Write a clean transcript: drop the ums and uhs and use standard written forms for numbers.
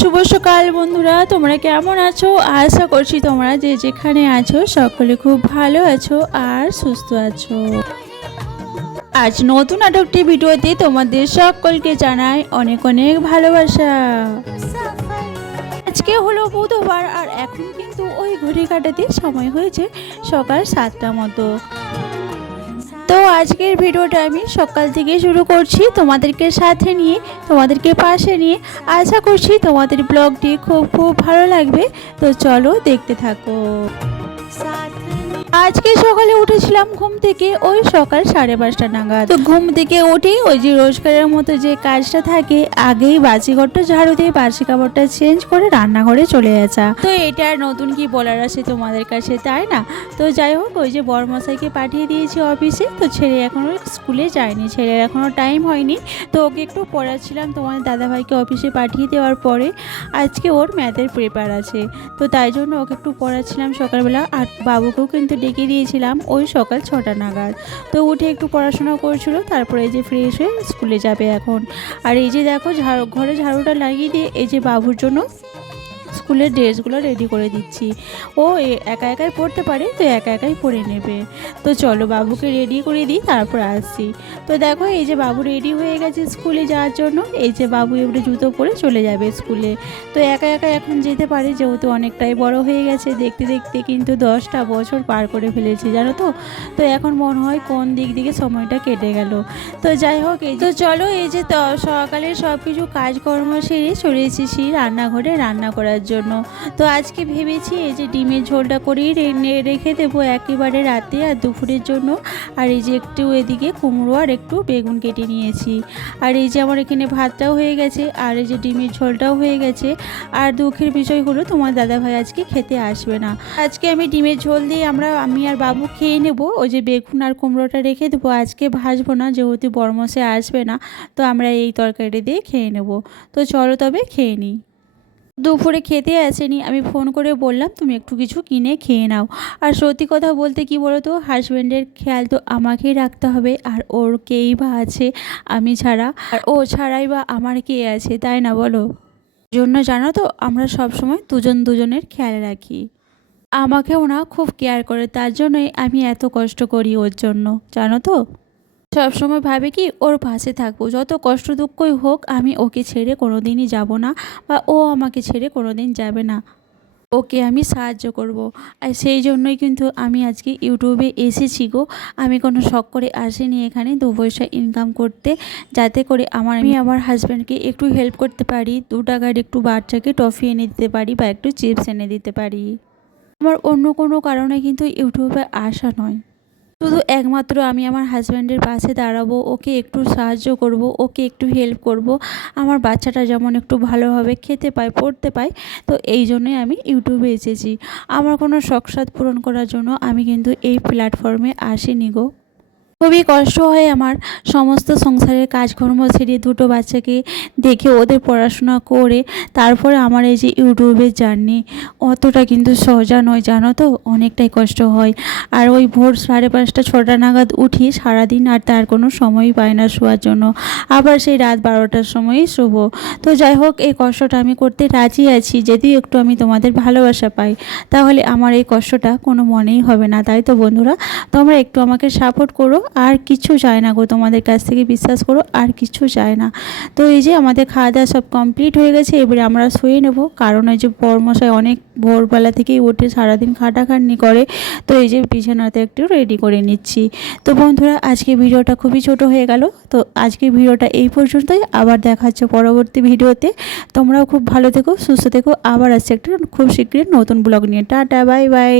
শুভ সকাল বন্ধুরা, তোমরা কেমন আছো? আশা করছি তোমরা যে যেখানে আছো সকলে খুব ভালো আছো আর সুস্থ আছো। আজ নতুন আরেকটি ভিডিওতে তোমাদের সকলকে জানাই অনেক অনেক ভালোবাসা। আজকে হলো বুধবার আর এখন কিন্তু ওই ঘড়ি কাটাতে সময় হয়েছে সকাল 7টার মতো। তো আজকের ভিডিওটা আমি সকাল থেকে শুরু করছি তোমাদেরকে সাথে নিয়ে, তোমাদেরকে পাশে নিয়ে। আশা করছি তোমাদের ব্লগটি খুব খুব ভালো লাগবে। তো চলো দেখতে থাকো। আজকে সকালে উঠেছিলাম ঘুম থেকে ওই সকাল 5:30 নাগাদ। তো ঘুম থেকে উঠে ওই যে রোজকারের মতো যে কাজটা থাকে, আগেই বাসি ঘরটা ঝাড়ু দিয়ে বাসি কাপড়টা চেঞ্জ করে রান্নাঘরে চলে আসা। তো এটা আর নতুন কি বলার আছে তোমাদের কাছে, তাই না? তো যাই হোক, ওই যে বড়মশাইকে পাঠিয়ে দিয়েছি অফিসে। তো ছেলে এখনো স্কুলে যায়নি, ছেলের এখনো টাইম হয়নি। তো ওকে একটু পড়াচ্ছিলাম তোমাদের দাদাভাইকে অফিসে পাঠিয়ে দেওয়ার পরে। আজকে ওর ম্যাথের পেপার আছে, তো তাই জন্য ওকে একটু পড়াচ্ছিলাম সকালবেলা। আর বাবুকেও কিন্তু ডেকে দিয়েছিলাম ওই সকাল 6টা নাগাদ। তো উঠে একটু পড়াশোনা করছিল, তারপরে এই যে ফ্রেশ হয়ে স্কুলে যাবে এখন। আর এই যে দেখো ঘরে ঝাড়ুটা লাগিয়ে দিয়ে এই যে বাবুর জন্য স্কুলের ড্রেসগুলো রেডি করে দিচ্ছি। ও একা একাই পড়তে পারে, তো একা একাই পরে নেবে। তো চলো বাবুকে রেডি করে দিই, তারপর আসছি। তো দেখো এই যে বাবু রেডি হয়ে গেছে স্কুলে যাওয়ার জন্য। এই যে বাবু এবারে জুতো পরে চলে যাবে স্কুলে। তো একা একা এখন যেতে পারে, যেহেতু অনেকটাই বড় হয়ে গেছে। দেখতে দেখতে কিন্তু 10টা বছর পার করে ফেলেছি, জানো তো। তো এখন মনে হয় কোন দিক দিকে সময়টা কেটে গেল। তো যাই হোক, এই তো চলো এই যে সকালে সব কিছু কাজকর্ম সেরে চলে এসেছি রান্নাঘরে রান্না করার জন্য। তো আজকে ভেবেছি এই যে ডিমের ঝোলটা করেই রেখে দেবো একেবারে রাতে আর দুপুরের জন্য। আর এই যে একটু এদিকে কুমড়ো আর একটু বেগুন কেটে নিয়েছি। আর এই যে আমার এখানে ভাতটাও হয়ে গেছে, আর এই যে ডিমের ঝোলটাও হয়ে গেছে। আর দুঃখের বিষয় হলো তোমার দাদাভাই আজকে খেতে আসবে না। আজকে আমি ডিমের ঝোল দিয়ে আমি আর বাবু খেয়ে নেব। ওই যে বেগুন আর কুমড়োটা রেখে দেবো, আজকে ভাজবো না, যেহেতু বড়মশাই আসবে না। তো আমরা এই তরকারি দিয়ে খেয়ে নেব। তো চলো তবে খেয়ে নিই। দুপুরে খেতে আসেনি, আমি ফোন করে বললাম তুমি একটু কিছু কিনে খেয়ে নাও। আর সত্যি কথা বলতে কি বলো তো, হাজব্যান্ডের খেয়াল তো আমাকেই রাখতে হবে। আর ওর কেই বা আছে আমি ছাড়া? আর ও ছাড়াই বা আমার কে আছে, তাই না বলো? জন্য জানো তো, আমরা সব সময় দুজনের খেয়াল রাখি। আমাকেও না খুব কেয়ার করে, তার জন্যই আমি এত কষ্ট করি ওর জন্য, জানো তো। সবসময় ভাবে কি ওর পাশে থাকবো, যত কষ্ট দুঃখই হোক আমি ওকে ছেড়ে কোনো দিনই যাব না, বা ও আমাকে ছেড়ে কোনো দিন যাবে না। ওকে আমি সাহায্য করব। আর সেই জন্যই কিন্তু আমি আজকে ইউটিউবে এসেছি গো। আমি কোনো শখ করে আসিনি এখানে 2 পয়সা ইনকাম করতে, যাতে করে আমি আমার হাজব্যান্ডকে একটু হেল্প করতে পারি, 2 টাকার একটু বাচ্চাকে টফি এনে দিতে পারি বা একটু চিপস এনে দিতে পারি। আমার অন্য কোনো কারণে কিন্তু ইউটিউবে আসা নয়, শুধু একমাত্র আমি আমার হাজব্যান্ডের পাশে দাঁড়াবো, ওকে একটু সাহায্য করব, ওকে একটু হেল্প করব। আমার বাচ্চাটা যেমন একটু ভালোভাবে খেতে পায়, পড়তে পায়। তো এই জন্যই আমি ইউটিউবে এসেছি। আমার কোনো শখ সাধ পূরণ করার জন্য আমি কিন্তু এই প্ল্যাটফর্মে আসিনি গো। খুবই কষ্ট হয় আমার, সমস্ত সংসারের কাজকর্ম ছেড়ে 2টো বাচ্চাকে দেখে ওদের পড়াশোনা করে তারপরে আমার এই যে ইউটিউবের জার্নি, অতটা কিন্তু সহজা নয়, জানো তো। অনেকটাই কষ্ট হয়। আর ওই ভোর 5:30 6টা নাগাদ উঠি সারাদিন, আর তার কোনো সময়ই পাই না শোয়ার জন্য। আবার সেই রাত 12টার সময়ই শোবো। তো যাই হোক, এই কষ্টটা আমি করতে রাজি আছি, যদি একটু আমি তোমাদের ভালোবাসা পাই, তাহলে আমার এই কষ্টটা কোনো মনেই হবে না। তাই তো বন্ধুরা, তোমরা একটু আমাকে সাপোর্ট করো। আর কিছু চায় না গো তোমাদের কাছ থেকে, বিশ্বাস করো, আর কিছু চায় না। তো এই যে আমাদের খাওয়া দাওয়া সব কমপ্লিট হয়ে গেছে, এবারে আমরা শুয়ে নেব। কারণ এই যে বড়মশাই অনেক ভোরবেলা থেকেই উঠে সারাদিন খাটাখাটনি করে। তো এই যে বিছানাতে একটু রেডি করে নিচ্ছি। তো বন্ধুরা, আজকে ভিডিওটা খুবই ছোট হয়ে গেল। তো আজকে ভিডিওটা এই পর্যন্তই, আবার দেখা হচ্ছে পরবর্তী ভিডিওতে। তোমরাও খুব ভালো থেকো, সুস্থ থেকো। আবার আসছে একটা খুব শীঘ্রই নতুন ব্লগ নিয়ে। Tata, bye bye.